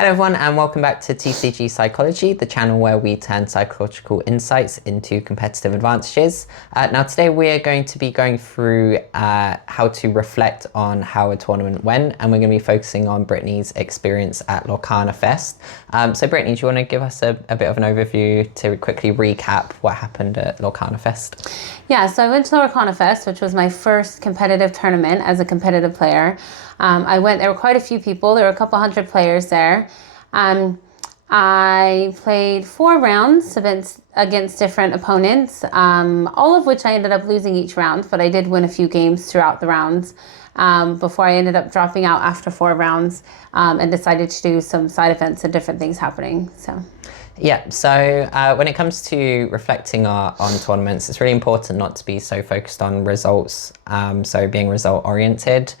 Hello everyone and welcome back to TCG Psychology, the channel where we turn psychological insights into competitive advantages. Now today we are going to be going through how to reflect on how a tournament went, and we're going to be focusing on Brittany's experience at Lorcana Fest. So Brittany, do you want to give us a bit of an overview to quickly recap what happened at Lorcana Fest? Yeah, so I went to Lorcana Fest, which was my first competitive tournament as a competitive player. There were quite a few people. There were a couple hundred players there. I played 4 rounds against different opponents, all of which I ended up losing each round, but I did win a few games throughout the rounds before I ended up dropping out after 4 rounds and decided to do some side events and different things happening. Yeah, so when it comes to reflecting on tournaments, it's really important not to be so focused on results, so being result oriented.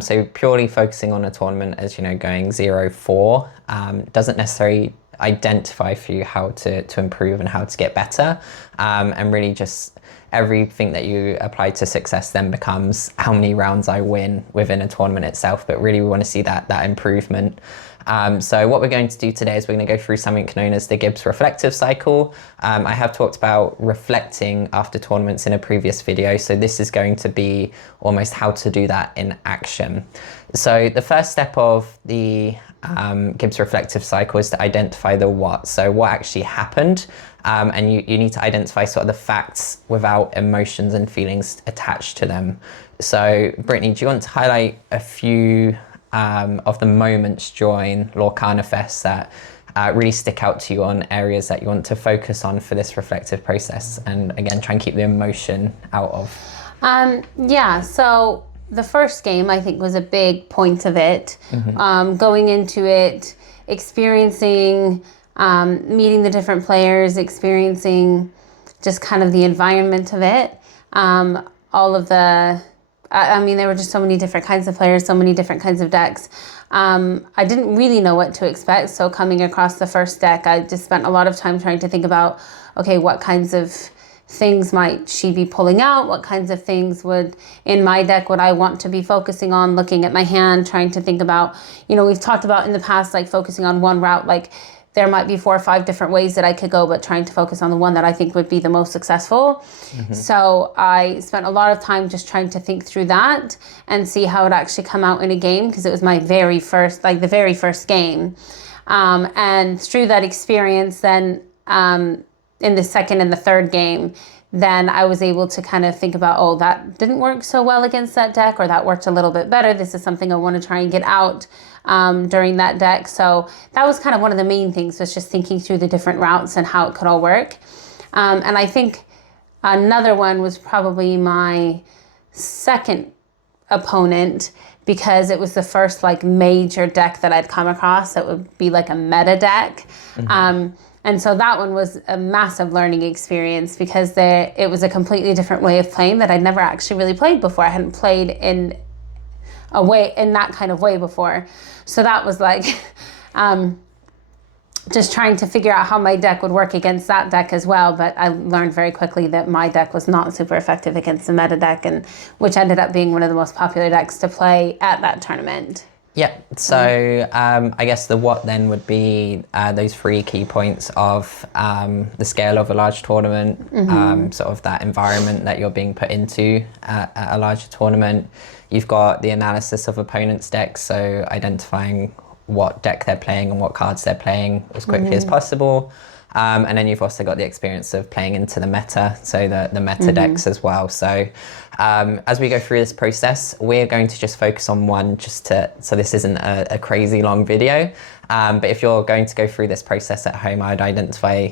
So purely focusing on a tournament as, going 0-4 doesn't necessarily identify for you how to improve and how to get better. And really just everything that you apply to success then becomes how many rounds I win within a tournament itself. But really we want to see that improvement. So what we're going to do today is we're going to go through something known as the Gibbs Reflective Cycle. I have talked about reflecting after tournaments in a previous video, so this is going to be almost how to do that in action. So the first step of the Gibbs Reflective Cycle is to identify the what. So what actually happened, and you need to identify sort of the facts without emotions and feelings attached to them. So Brittany, do you want to highlight a few of the moments during Lorcana Fest that really stick out to you on areas that you want to focus on for this reflective process, and again try and keep the emotion out of? Yeah, so the first game I think was a big point of it. Going into it, experiencing, meeting the different players, experiencing just kind of the environment of it, there were just so many different kinds of players, so many different kinds of decks. I didn't really know what to expect. So coming across the first deck, I just spent a lot of time trying to think about, okay, what kinds of things might she be pulling out? What kinds of things in my deck would I want to be focusing on? Looking at my hand, trying to think about, we've talked about in the past, like focusing on one route, like there might be 4 or 5 different ways that I could go, but trying to focus on the one that I think would be the most successful. So I spent a lot of time just trying to think through that and see how it actually come out in a game, because it was my very first game. And through that experience, then in the second and the third game, then I was able to kind of think about, oh, that didn't work so well against that deck, or that worked a little bit better. This is something I want to try and get out during that deck. So that was kind of one of the main things, was just thinking through the different routes and how it could all work. And I think another one was probably my second opponent, because it was the first major deck that I'd come across that would be like a meta deck. And so that one was a massive learning experience, because it was a completely different way of playing that I'd never actually really played before. I hadn't played in that kind of way before. So that was just trying to figure out how my deck would work against that deck as well. But I learned very quickly that my deck was not super effective against the meta deck, which ended up being one of the most popular decks to play at that tournament. Yeah, so I guess the what then would be those 3 key points of the scale of a large tournament, sort of that environment that you're being put into at a larger tournament. You've got the analysis of opponents' decks, so identifying what deck they're playing and what cards they're playing as quickly as possible. And then you've also got the experience of playing into the meta, so the meta decks as well. So as we go through this process, we're going to just focus on one, so this isn't a crazy long video. But if you're going to go through this process at home, I'd identify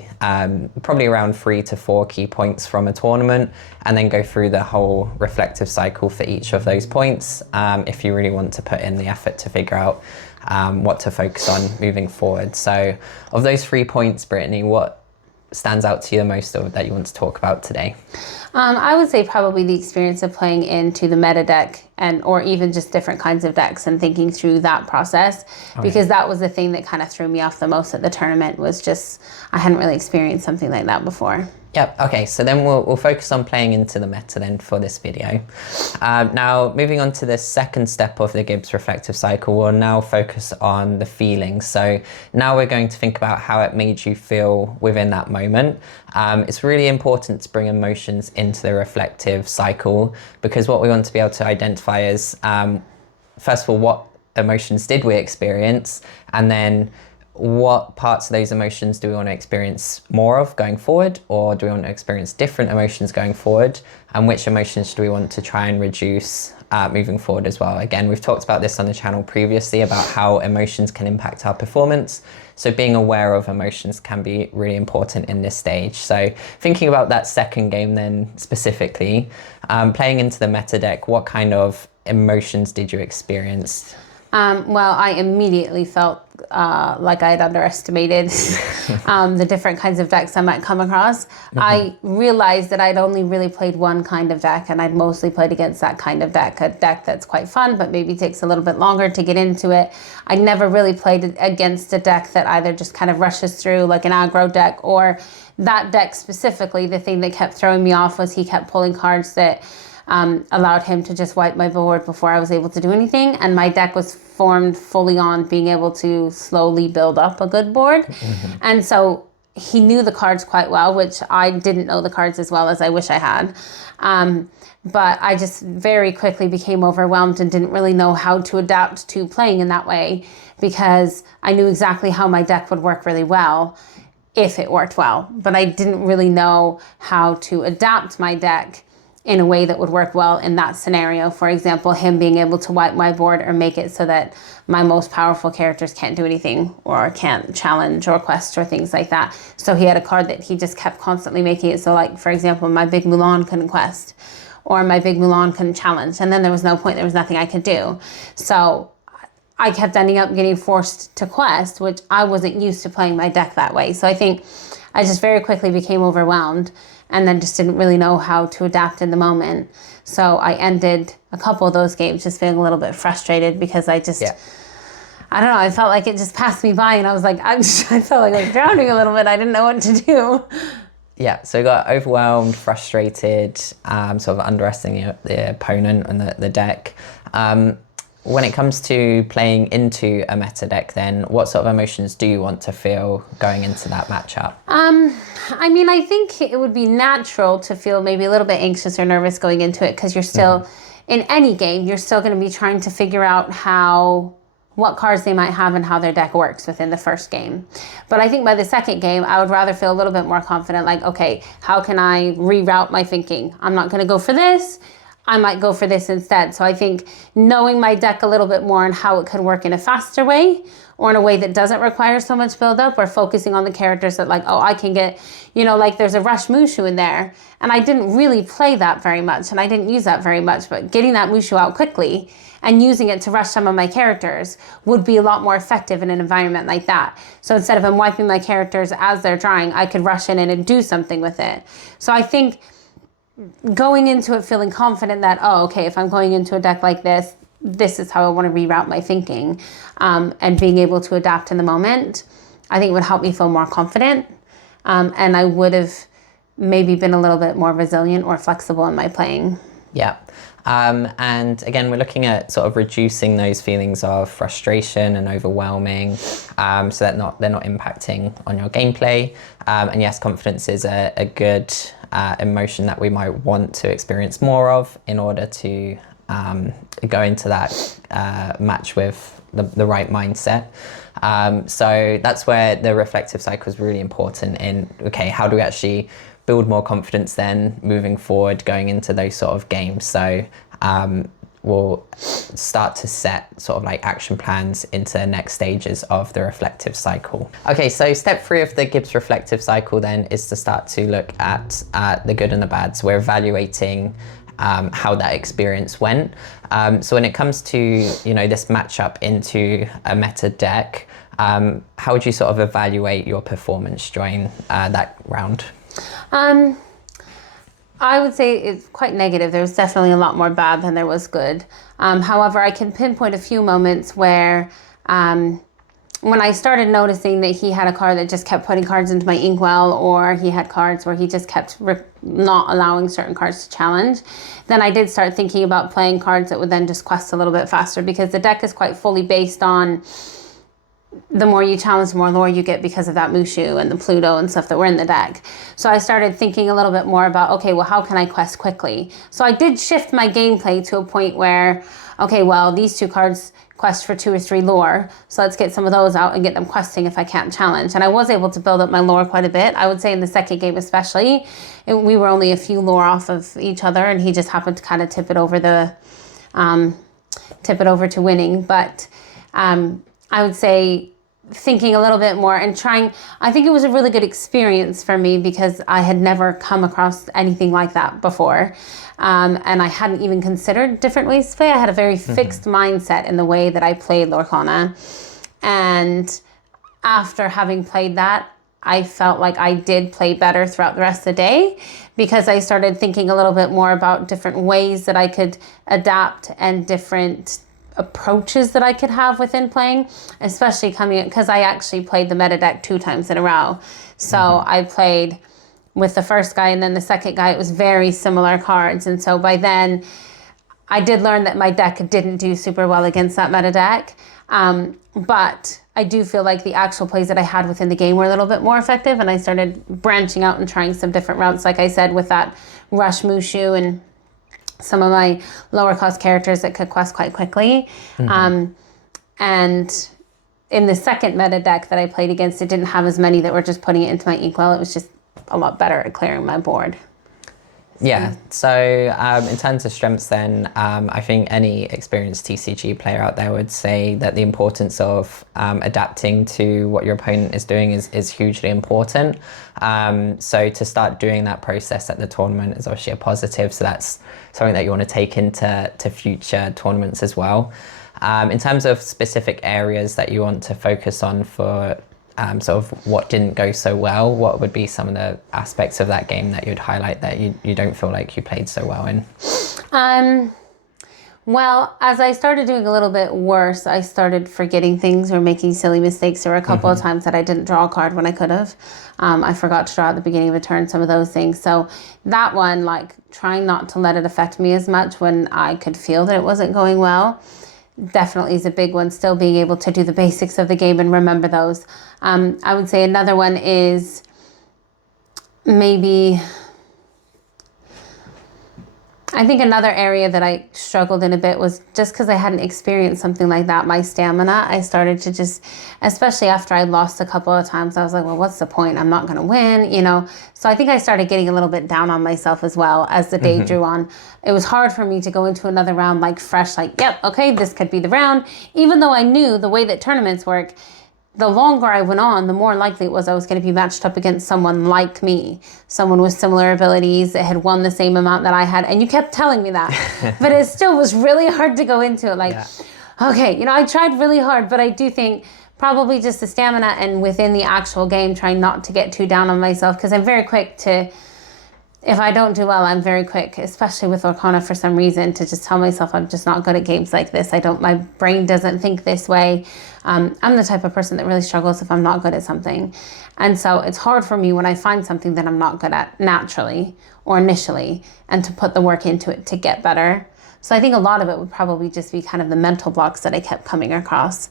probably around 3 to 4 key points from a tournament, and then go through the whole reflective cycle for each of those points, if you really want to put in the effort to figure out what to focus on moving forward. So of those 3 points, Brittany, what stands out to you the most that you want to talk about today? I would say probably the experience of playing into the meta deck, or even just different kinds of decks, and thinking through that process, because that was the thing that kind of threw me off the most at the tournament, was just I hadn't really experienced something like that before. Yep, okay, so then we'll focus on playing into the meta then for this video. Now, moving on to the second step of the Gibbs Reflective Cycle, we'll now focus on the feelings. So now we're going to think about how it made you feel within that moment. It's really important to bring emotions into the reflective cycle, because what we want to be able to identify is, first of all, what emotions did we experience, and then what parts of those emotions do we want to experience more of going forward, or do we want to experience different emotions going forward, and which emotions do we want to try and reduce moving forward as well. Again, we've talked about this on the channel previously about how emotions can impact our performance, so being aware of emotions can be really important in this stage. So thinking about that second game then specifically, playing into the meta deck, what kind of emotions did you experience? Well, I immediately felt like I'd underestimated the different kinds of decks I might come across. I realized that I'd only really played one kind of deck, and I'd mostly played against that kind of deck, a deck that's quite fun, but maybe takes a little bit longer to get into it. I never really played against a deck that either just kind of rushes through, like an aggro deck, or that deck specifically. The thing that kept throwing me off was he kept pulling cards that allowed him to just wipe my board before I was able to do anything. And my deck was formed fully on being able to slowly build up a good board. And so he knew the cards quite well, which I didn't know the cards as well as I wish I had. But I just very quickly became overwhelmed and didn't really know how to adapt to playing in that way, because I knew exactly how my deck would work really well if it worked well. But I didn't really know how to adapt my deck in a way that would work well in that scenario. For example, him being able to wipe my board or make it so that my most powerful characters can't do anything or can't challenge or quest or things like that. So he had a card that he just kept constantly making it so, like, for example, my big Mulan couldn't quest or my big Mulan couldn't challenge. And then there was no point, there was nothing I could do. So I kept ending up getting forced to quest, which I wasn't used to playing my deck that way. So I think I just very quickly became overwhelmed and then just didn't really know how to adapt in the moment. So I ended a couple of those games just feeling a little bit frustrated, because I just, I don't know, I felt like it just passed me by, and I was like, I felt like I was drowning a little bit. I didn't know what to do. Yeah, so you got overwhelmed, frustrated, sort of underestimating the opponent and the deck. When it comes to playing into a meta deck, then what sort of emotions do you want to feel going into that matchup? I mean, I think it would be natural to feel maybe a little bit anxious or nervous going into it, because you're still, in any game, you're still going to be trying to figure out what cards they might have and how their deck works within the first game. But I think by the second game, I would rather feel a little bit more confident, like, okay, how can I reroute my thinking? I'm not going to go for this. I might go for this instead. So I think knowing my deck a little bit more and how it could work in a faster way, or in a way that doesn't require so much build-up, or focusing on the characters that, like, oh, I can get, like there's a Rush Mushu in there, and I didn't really play that very much, and I didn't use that very much, but getting that Mushu out quickly and using it to rush some of my characters would be a lot more effective in an environment like that. So instead of him wiping my characters as they're drying, I could rush in and do something with it. So I think going into it feeling confident that, oh, okay, if I'm going into a deck like this, this is how I want to reroute my thinking, and being able to adapt in the moment, I think would help me feel more confident. And I would have maybe been a little bit more resilient or flexible in my playing. Yeah. And again, we're looking at sort of reducing those feelings of frustration and overwhelming, so that they're not impacting on your gameplay. And yes, confidence is a good emotion that we might want to experience more of in order to go into that match with the right mindset. So that's where the reflective cycle is really important in, okay, how do we actually build more confidence then moving forward going into those sort of games? So we'll start to set sort of like action plans into the next stages of the reflective cycle. Okay, so step 3 of the Gibbs reflective cycle then is to start to look at the good and the bad. So we're evaluating how that experience went. So when it comes to, this matchup into a meta deck, how would you sort of evaluate your performance during that round? I would say it's quite negative. There was definitely a lot more bad than there was good. However, I can pinpoint a few moments where when I started noticing that he had a card that just kept putting cards into my inkwell, or he had cards where he just kept not allowing certain cards to challenge, then I did start thinking about playing cards that would then just quest a little bit faster, because the deck is quite fully based on the more you challenge, the more lore you get because of that Mushu and the Pluto and stuff that were in the deck. So I started thinking a little bit more about, okay, well, how can I quest quickly? So I did shift my gameplay to a point where, okay, well, these 2 cards quest for 2 or 3 lore, so let's get some of those out and get them questing if I can't challenge. And I was able to build up my lore quite a bit. I would say in the second game especially, we were only a few lore off of each other, and he just happened to kind of tip it over to winning. But I would say thinking a little bit more and trying, I think it was a really good experience for me because I had never come across anything like that before. And I hadn't even considered different ways to play. I had a very fixed mindset in the way that I played Lorcana. And after having played that, I felt like I did play better throughout the rest of the day, because I started thinking a little bit more about different ways that I could adapt and different approaches that I could have within playing, especially coming, because I actually played the meta deck 2 times in a row. So I played with the first guy, and then the second guy, it was very similar cards. And so by then I did learn that my deck didn't do super well against that meta deck. But I do feel like the actual plays that I had within the game were a little bit more effective, and I started branching out and trying some different routes, like I said, with that Rush Mushu and some of my lower cost characters that could quest quite quickly. And in the second meta deck that I played against, it didn't have as many that were just putting it into my inkwell. It was just a lot better at clearing my board. Yeah, so in terms of strengths then, I think any experienced TCG player out there would say that the importance of adapting to what your opponent is doing is hugely important. So to start doing that process at the tournament is obviously a positive, so that's something that you want to take into future tournaments as well. In terms of specific areas that you want to focus on for sort of what didn't go so well, what would be some of the aspects of that game that you'd highlight that you don't feel like you played so well in? Well, as I started doing a little bit worse, I started forgetting things or making silly mistakes. There were a couple of times that I didn't draw a card when I could have. I forgot to draw at the beginning of a turn, some of those things. So that one, like trying not to let it affect me as much when I could feel that it wasn't going well, definitely is a big one. Still being able to do the basics of the game and remember those. I would say another one is maybe, I think another area that I struggled in a bit was just because I hadn't experienced something like that, my stamina. I started to just, especially after I lost a couple of times, I was like, well, what's the point? I'm not going to win, you know? So I think I started getting a little bit down on myself as well as the day drew on. It was hard for me to go into another round like fresh, like, yep, okay, this could be the round. Even though I knew the way that tournaments work, the longer I went on, the more likely it was I was going to be matched up against someone like me, someone with similar abilities that had won the same amount that I had. And you kept telling me that, but it still was really hard to go into it. Like, okay, you know, I tried really hard, but I do think probably just the stamina and within the actual game, trying not to get too down on myself, because I'm very quick to, if I don't do well, I'm very quick, especially with Lorcana for some reason, to just tell myself I'm just not good at games like this. My brain doesn't think this way. I'm the type of person that really struggles if I'm not good at something. And so it's hard for me when I find something that I'm not good at naturally or initially, and to put the work into it to get better. So I think a lot of it would probably just be kind of the mental blocks that I kept coming across.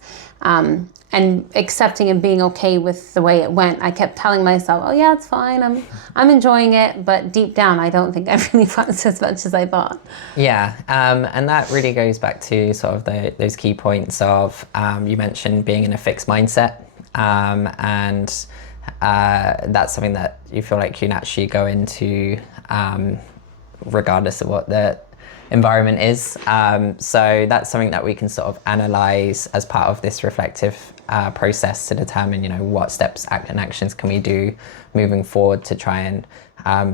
And accepting and being okay with the way it went. I kept telling myself, oh yeah, it's fine, I'm enjoying it, but deep down I don't think I really was as much as I thought. Yeah, and that really goes back to sort of those key points of, you mentioned being in a fixed mindset, and that's something that you feel like you can actually go into regardless of what the environment is. So that's something that we can sort of analyze as part of this reflective process to determine, you know, what steps and actions can we do moving forward to try and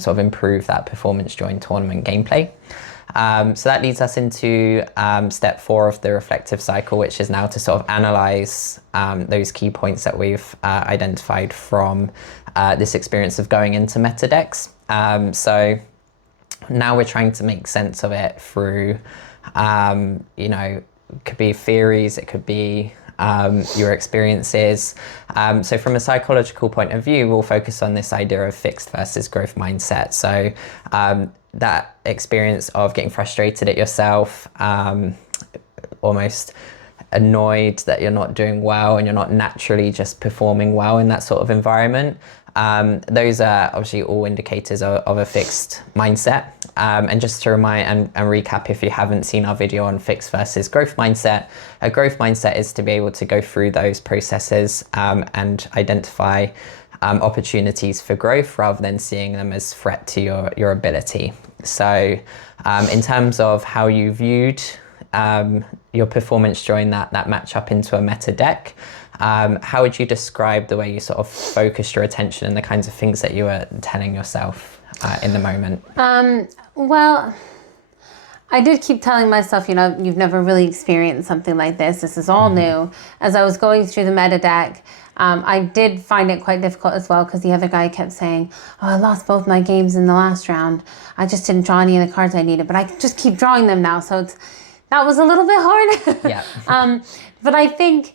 sort of improve that performance during tournament gameplay. So that leads us into step 4 of the reflective cycle, which is now to sort of analyze those key points that we've identified from this experience of going into meta decks. So now we're trying to make sense of it through, you know, it could be theories, it could be your experiences. So from a psychological point of view, we'll focus on this idea of fixed versus growth mindset. So that experience of getting frustrated at yourself, almost annoyed that you're not doing well and you're not naturally just performing well in that sort of environment. Those are obviously all indicators of a fixed mindset. And just to remind and recap, if you haven't seen our video on fixed versus growth mindset, a growth mindset is to be able to go through those processes and identify opportunities for growth rather than seeing them as threat to your ability. So in terms of how you viewed your performance during that match up into a meta deck, how would you describe the way you sort of focused your attention and the kinds of things that you were telling yourself in the moment? Well, I did keep telling myself, you've never really experienced something like this. This is all new. As I was going through the meta deck, I did find it quite difficult as well because the other guy kept saying, oh, I lost both my games in the last round. I just didn't draw any of the cards I needed, but I just keep drawing them now. So that was a little bit hard. Yeah. But I think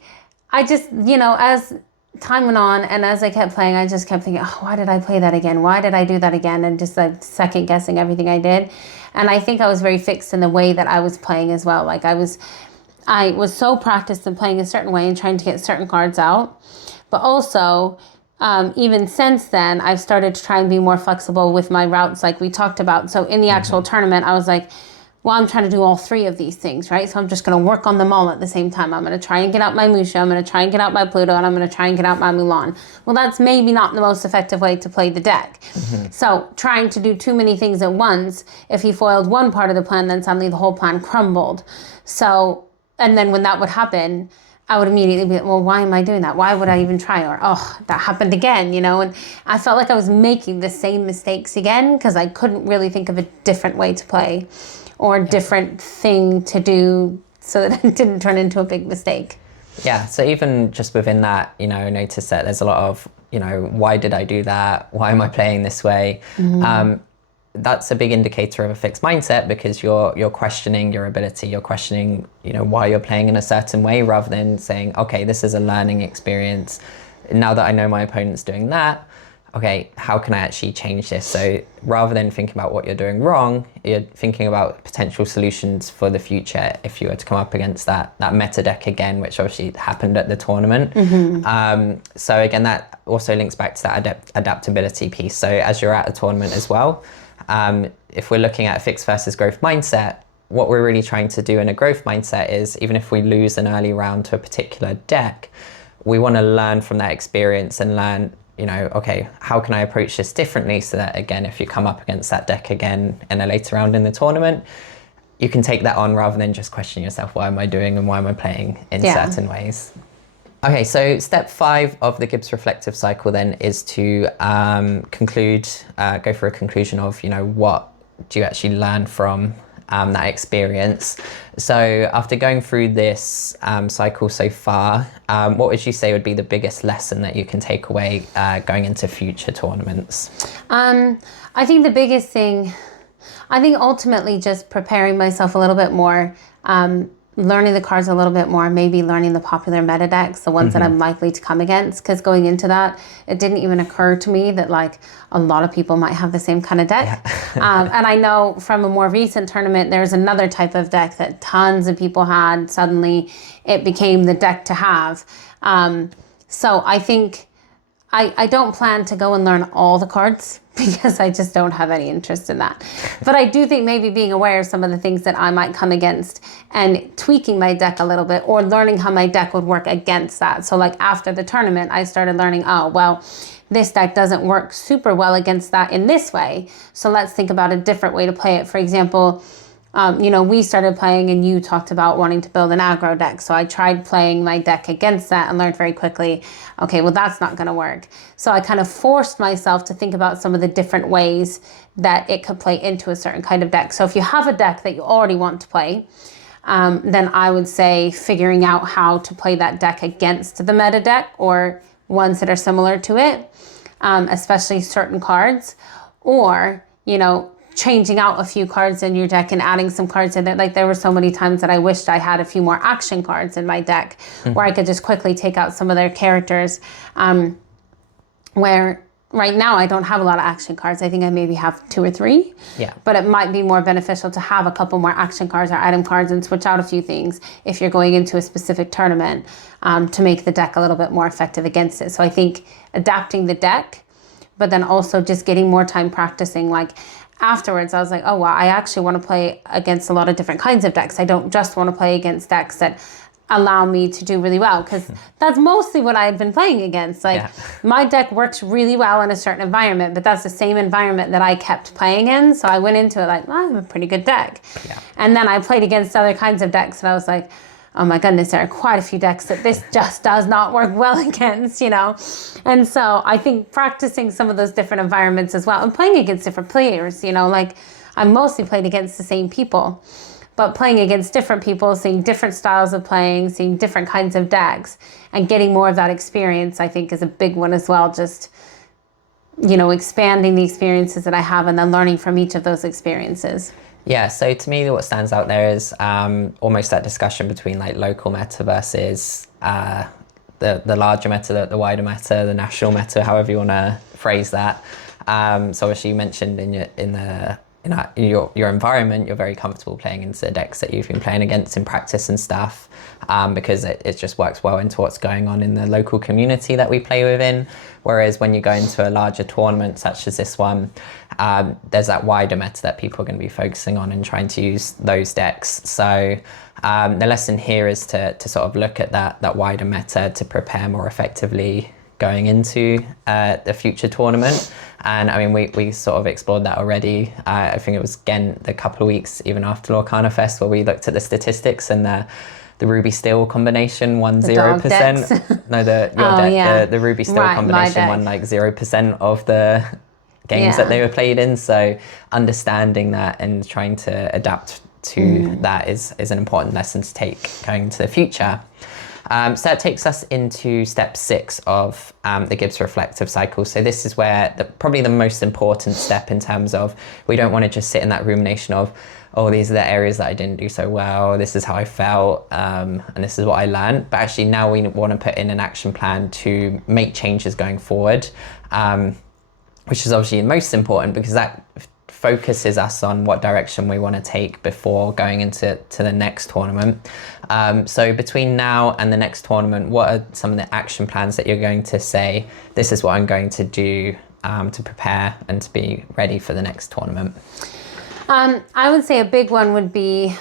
I just, as time went on and as I kept playing, I just kept thinking, oh, why did I play that again? Why did I do that again? And just like second guessing everything I did. And I think I was very fixed in the way that I was playing as well. Like I was so practiced in playing a certain way and trying to get certain cards out. But also, even since then, I've started to try and be more flexible with my routes like we talked about. So in the actual tournament, I was like, well, I'm trying to do all three of these things, right? So I'm just going to work on them all at the same time. I'm going to try and get out my Musha, I'm going to try and get out my Pluto, and I'm going to try and get out my Mulan. Well, that's maybe not the most effective way to play the deck. So trying to do too many things at once, if he foiled one part of the plan, then suddenly the whole plan crumbled. So, and then when that would happen, I would immediately be like, well, why am I doing that? Why would I even try? Or, oh, that happened again, And I felt like I was making the same mistakes again because I couldn't really think of a different way to play or a different thing to do so that it didn't turn into a big mistake. Yeah, so even just within that, notice that there's a lot of, why did I do that? Why am I playing this way? That's a big indicator of a fixed mindset because you're questioning your ability, you're questioning, why you're playing in a certain way rather than saying, okay, this is a learning experience. Now that I know my opponent's doing that, okay, how can I actually change this? So rather than thinking about what you're doing wrong, you're thinking about potential solutions for the future if you were to come up against that meta deck again, which obviously happened at the tournament. So again, that also links back to that adaptability piece. So as you're at a tournament as well, if we're looking at a fixed versus growth mindset, what we're really trying to do in a growth mindset is even if we lose an early round to a particular deck, we want to learn from that experience and learn, okay, how can I approach this differently so that, again, if you come up against that deck again in a later round in the tournament, you can take that on rather than just questioning yourself, why am I doing and why am I playing in certain ways? Okay, so step 5 of the Gibbs Reflective Cycle then is to go for a conclusion of, what do you actually learn from that experience. So after going through this cycle so far, what would you say would be the biggest lesson that you can take away going into future tournaments? I think the biggest thing, ultimately just preparing myself a little bit more, learning the cards a little bit more, maybe learning the popular meta decks, the ones that I'm likely to come against, because going into that, it didn't even occur to me that like a lot of people might have the same kind of deck. And I know from a more recent tournament, there's another type of deck that tons of people had. Suddenly it became the deck to have. So I think I don't plan to go and learn all the cards because I just don't have any interest in that. But I do think maybe being aware of some of the things that I might come against and tweaking my deck a little bit or learning how my deck would work against that. So like after the tournament, I started learning, oh, well, this deck doesn't work super well against that in this way. So let's think about a different way to play it. For example, we started playing and you talked about wanting to build an aggro deck. So I tried playing my deck against that and learned very quickly, okay, well, that's not going to work. So I kind of forced myself to think about some of the different ways that it could play into a certain kind of deck. So if you have a deck that you already want to play, then I would say figuring out how to play that deck against the meta deck or ones that are similar to it, especially certain cards, or, changing out a few cards in your deck and adding some cards in there. Like there were so many times that I wished I had a few more action cards in my deck where I could just quickly take out some of their characters. Where right now I don't have a lot of action cards. I think I maybe have 2 or 3. Yeah. But it might be more beneficial to have a couple more action cards or item cards and switch out a few things if you're going into a specific tournament to make the deck a little bit more effective against it. So I think adapting the deck, but then also just getting more time practicing. Like afterwards, I was like, oh, wow, I actually want to play against a lot of different kinds of decks. I don't just want to play against decks that allow me to do really well, because that's mostly what I had been playing against. Like my deck works really well in a certain environment, but that's the same environment that I kept playing in. So I went into it like, well, I have a pretty good deck. And then I played against other kinds of decks and I was like, oh my goodness, there are quite a few decks that this just does not work well against, you know? And so I think practicing some of those different environments as well and playing against different players, you know, like I mostly played against the same people. But playing against different people, seeing different styles of playing, seeing different kinds of decks, and getting more of that experience, I think is a big one as well. Just, you know, expanding the experiences that I have and then learning from each of those experiences. Yeah, so to me, what stands out there is almost that discussion between like local meta versus the larger meta, the wider meta, the national meta, however you want to phrase that. So obviously you mentioned in your environment, you're very comfortable playing into the decks that you've been playing against in practice and stuff, because it just works well into what's going on in the local community that we play within. Whereas when you go into a larger tournament such as this one, there's that wider meta that people are going to be focusing on and trying to use those decks. So the lesson here is to sort of look at that wider meta to prepare more effectively going into the future tournament. And I mean, we sort of explored that already. I think it was again a couple of weeks even after Lorcana Fest where we looked at the statistics and the Ruby Steel combination won 0%. No, the Ruby Steel combination won like 0% of the games that they were played in. So understanding that and trying to adapt to that is an important lesson to take going into the future. So that takes us into step 6 of the Gibbs Reflective Cycle. So this is where probably the most important step in terms of we don't want to just sit in that rumination of, oh, these are the areas that I didn't do so well, this is how I felt, and this is what I learned. But actually now we want to put in an action plan to make changes going forward, which is obviously most important because that focuses us on what direction we want to take before going into the next tournament. So between now and the next tournament, what are some of the action plans that you're going to say, this is what I'm going to do to prepare and to be ready for the next tournament? I would say a big one would be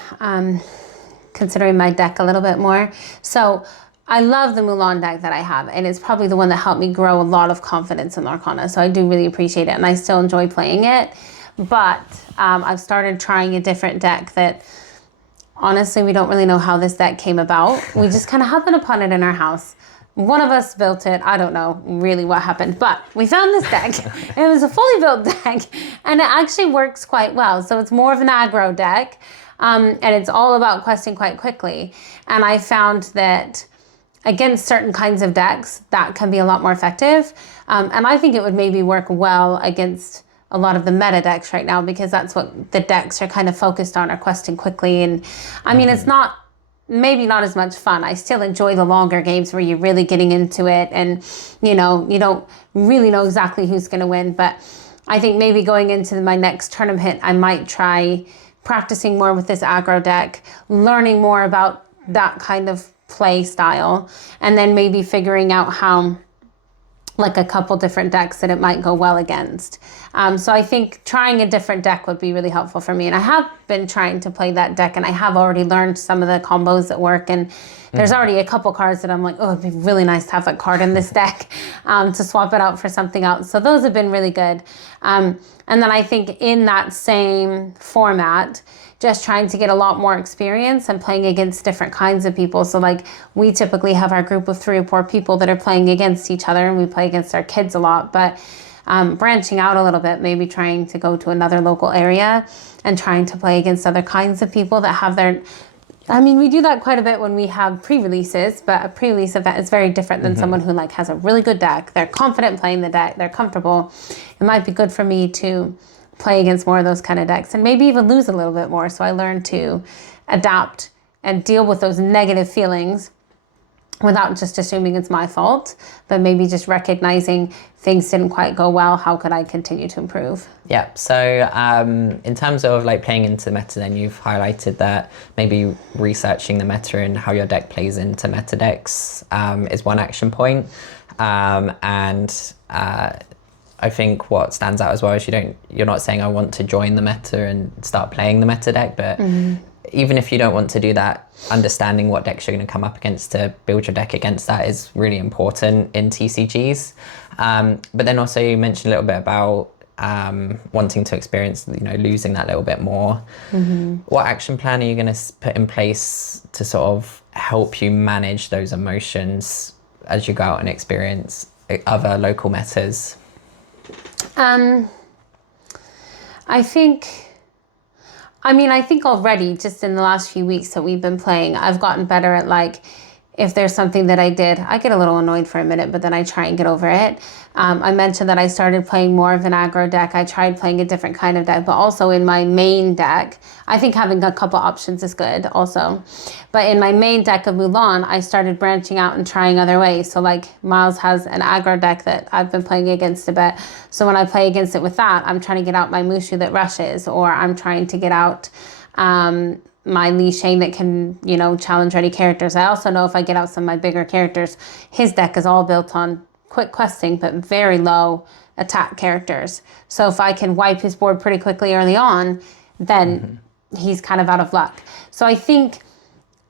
considering my deck a little bit more. So I love the Mulan deck that I have, and it's probably the one that helped me grow a lot of confidence in Lorcana. So I do really appreciate it, and I still enjoy playing it. But I've started trying a different deck that, honestly, we don't really know how this deck came about. We just kind of happened upon it in our house. One of us built it. I don't know really what happened, but we found this deck. It was a fully built deck, and it actually works quite well. So it's more of an aggro deck, and it's all about questing quite quickly. And I found that against certain kinds of decks, that can be a lot more effective. And I think it would maybe work well against a lot of the meta decks right now, because that's what the decks are kind of focused on, are questing quickly. And I mean, it's maybe not as much fun. I still enjoy the longer games where you're really getting into it and, you know, you don't really know exactly who's going to win. But I think maybe going into my next tournament, I might try practicing more with this aggro deck, learning more about that kind of play style, and then maybe figuring out how, like, a couple different decks that it might go well against. So I think trying a different deck would be really helpful for me. And I have been trying to play that deck, and I have already learned some of the combos that work. And there's already a couple cards that I'm like, oh, it'd be really nice to have that card in this deck to swap it out for something else. So those have been really good. And then I think in that same format, just trying to get a lot more experience and playing against different kinds of people. So like we typically have our group of 3 or 4 people that are playing against each other, and we play against our kids a lot, but branching out a little bit, maybe trying to go to another local area and trying to play against other kinds of people that have their, I mean, we do that quite a bit when we have pre-releases, but a pre-release event is very different than someone who like has a really good deck. They're confident playing the deck. They're comfortable. It might be good for me to play against more of those kind of decks and maybe even lose a little bit more. So I learned to adapt and deal with those negative feelings without just assuming it's my fault, but maybe just recognizing things didn't quite go well. How could I continue to improve? Yeah, so in terms of like playing into meta, then you've highlighted that maybe researching the meta and how your deck plays into meta decks is one action point. I think what stands out as well is you're not saying I want to join the meta and start playing the meta deck, but even if you don't want to do that, understanding what decks you're going to come up against to build your deck against that is really important in TCGs. But then also you mentioned a little bit about wanting to experience, losing that little bit more. What action plan are you going to put in place to sort of help you manage those emotions as you go out and experience other local metas? I think already just in the last few weeks that we've been playing, I've gotten better at like, if there's something that I did, I get a little annoyed for a minute, but then I try and get over it. I mentioned that I started playing more of an aggro deck. I tried playing a different kind of deck, but also in my main deck, I think having a couple options is good also. But in my main deck of Mulan, I started branching out and trying other ways. So like Miles has an aggro deck that I've been playing against a bit. So when I play against it with that, I'm trying to get out my Mushu that rushes, or I'm trying to get out my Li Shang that can, challenge ready characters. I also know if I get out some of my bigger characters, his deck is all built on quick questing, but very low attack characters. So if I can wipe his board pretty quickly early on, then he's kind of out of luck. So I think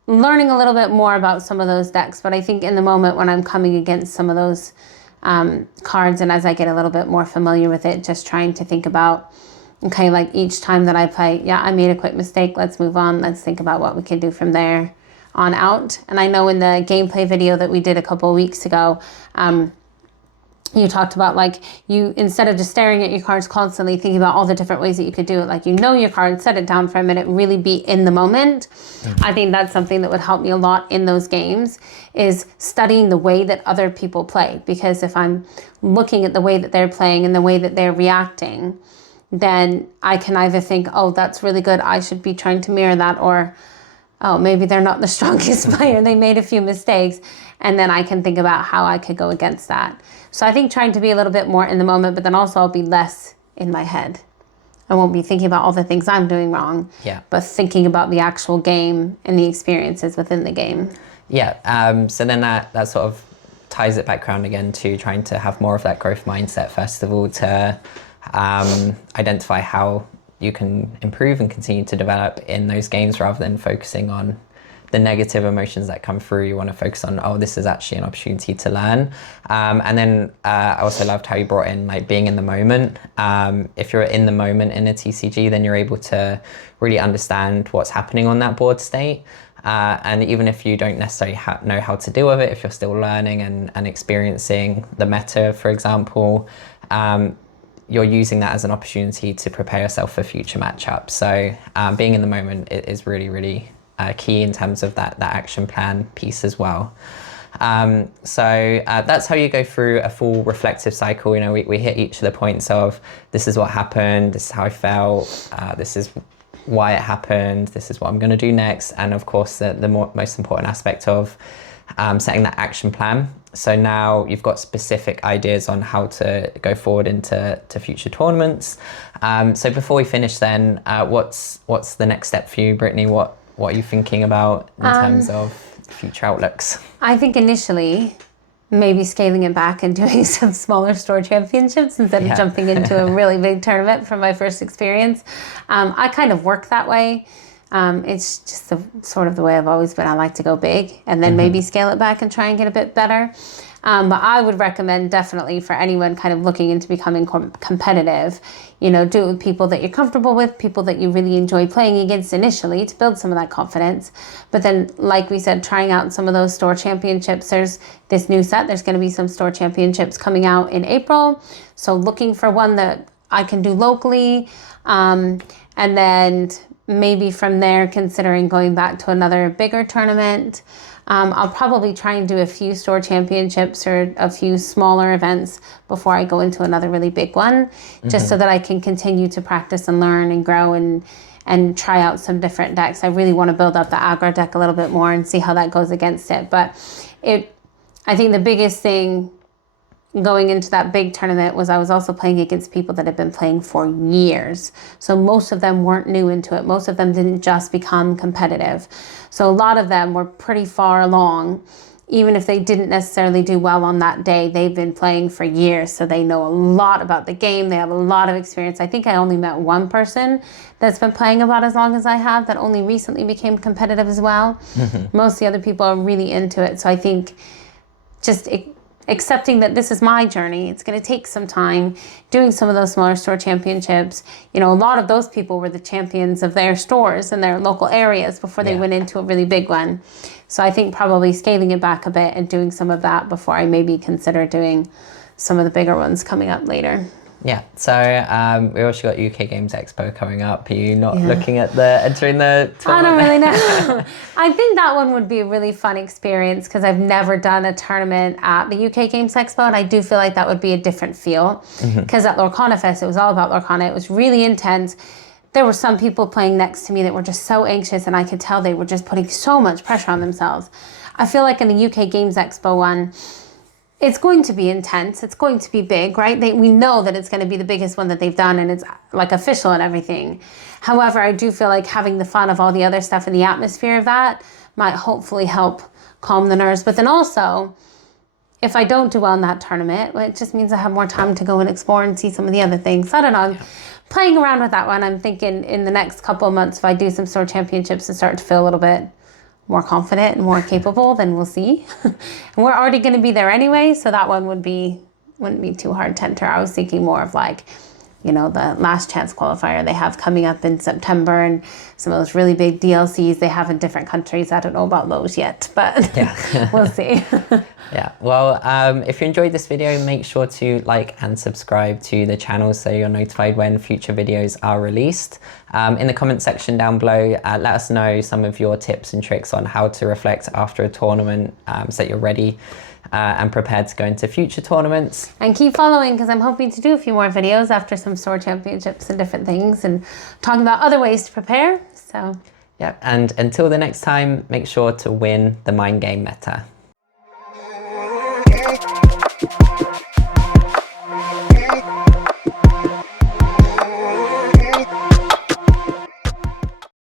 learning a little bit more about some of those decks, but I think in the moment when I'm coming against some of those cards, and as I get a little bit more familiar with it, just trying to think about, okay, like each time that I play, I made a quick mistake. Let's move on. Let's think about what we can do from there on out. And I know in the gameplay video that we did a couple of weeks ago, you talked about like you, instead of just staring at your cards constantly, thinking about all the different ways that you could do it. Like, your card, set it down for a minute, really be in the moment. I think that's something that would help me a lot in those games, is studying the way that other people play. Because if I'm looking at the way that they're playing and the way that they're reacting, then I can either think, oh, that's really good, I should be trying to mirror that, or, oh, maybe they're not the strongest player, they made a few mistakes, and then I can think about how I could go against that. So I think trying to be a little bit more in the moment, but then also I'll be less in my head. I won't be thinking about all the things I'm doing wrong, but thinking about the actual game and the experiences within the game. So then that sort of ties it back around again to trying to have more of that growth mindset, first of all, to identify how you can improve and continue to develop in those games, rather than focusing on the negative emotions that come through. You want to focus on, oh, this is actually an opportunity to learn. And then I also loved how you brought in like being in the moment. If you're in the moment in a TCG, then you're able to really understand what's happening on that board state. And even if you don't necessarily know how to deal with it, if you're still learning and experiencing the meta, for example, you're using that as an opportunity to prepare yourself for future matchups. So being in the moment is really, really key in terms of that action plan piece as well. So that's how you go through a full reflective cycle. We hit each of the points of, this is what happened, this is how I felt, this is why it happened, this is what I'm going to do next. And of course, the most important aspect of setting that action plan. So now you've got specific ideas on how to go forward into future tournaments. So before we finish then, what's the next step for you, Brittany? What are you thinking about in terms of future outlooks? I think initially, maybe scaling it back and doing some smaller store championships instead of jumping into a really big tournament from my first experience. I kind of work that way. It's just sort of the way I've always been. I like to go big and then maybe scale it back and try and get a bit better. But I would recommend definitely for anyone kind of looking into becoming competitive, do it with people that you're comfortable with, people that you really enjoy playing against initially to build some of that confidence. But then, like we said, trying out some of those store championships. There's this new set. There's going to be some store championships coming out in April. So looking for one that I can do locally. And then maybe from there considering going back to another bigger tournament. I'll probably try and do a few store championships or a few smaller events before I go into another really big one, just so that I can continue to practice and learn and grow and try out some different decks. I really want to build up the aggro deck a little bit more and see how that goes against it. But I think the biggest thing going into that big tournament was I was also playing against people that had been playing for years. So most of them weren't new into it. Most of them didn't just become competitive. So a lot of them were pretty far along. Even if they didn't necessarily do well on that day, they've been playing for years. So they know a lot about the game. They have a lot of experience. I think I only met one person that's been playing about as long as I have that only recently became competitive as well. Most of the other people are really into it. So I think just accepting that this is my journey. It's going to take some time doing some of those smaller store championships. You know, a lot of those people were the champions of their stores and their local areas before they went into a really big one. So I think probably scaling it back a bit and doing some of that before I maybe consider doing some of the bigger ones coming up later. Yeah, so we also got UK Games Expo coming up. Are you not looking at entering the tournament? I don't really know. I think that one would be a really fun experience because I've never done a tournament at the UK Games Expo, and I do feel like that would be a different feel. Because at Lorcana Fest, it was all about Lorcana. It was really intense. There were some people playing next to me that were just so anxious, and I could tell they were just putting so much pressure on themselves. I feel like in the UK Games Expo one, it's going to be intense. It's going to be big, right? We know that it's going to be the biggest one that they've done, and it's like official and everything. However, I do feel like having the fun of all the other stuff and the atmosphere of that might hopefully help calm the nerves. But then also, if I don't do well in that tournament, well, it just means I have more time to go and explore and see some of the other things. I don't know. I'm playing around with that one. I'm thinking in the next couple of months, if I do some store championships and start to feel a little bit more confident and more capable, then we'll see. And we're already going to be there anyway, so that one wouldn't be too hard to enter. I was thinking more of like, you know, the last chance qualifier they have coming up in September and some of those really big DLCs they have in different countries. I don't know about those yet, but we'll see. Yeah, well, if you enjoyed this video, make sure to like and subscribe to the channel so you're notified when future videos are released. In the comment section down below, let us know some of your tips and tricks on how to reflect after a tournament so that you're ready and prepared to go into future tournaments. And keep following because I'm hoping to do a few more videos after some store championships and different things and talking about other ways to prepare. So yeah, and until the next time, make sure to win the mind game meta.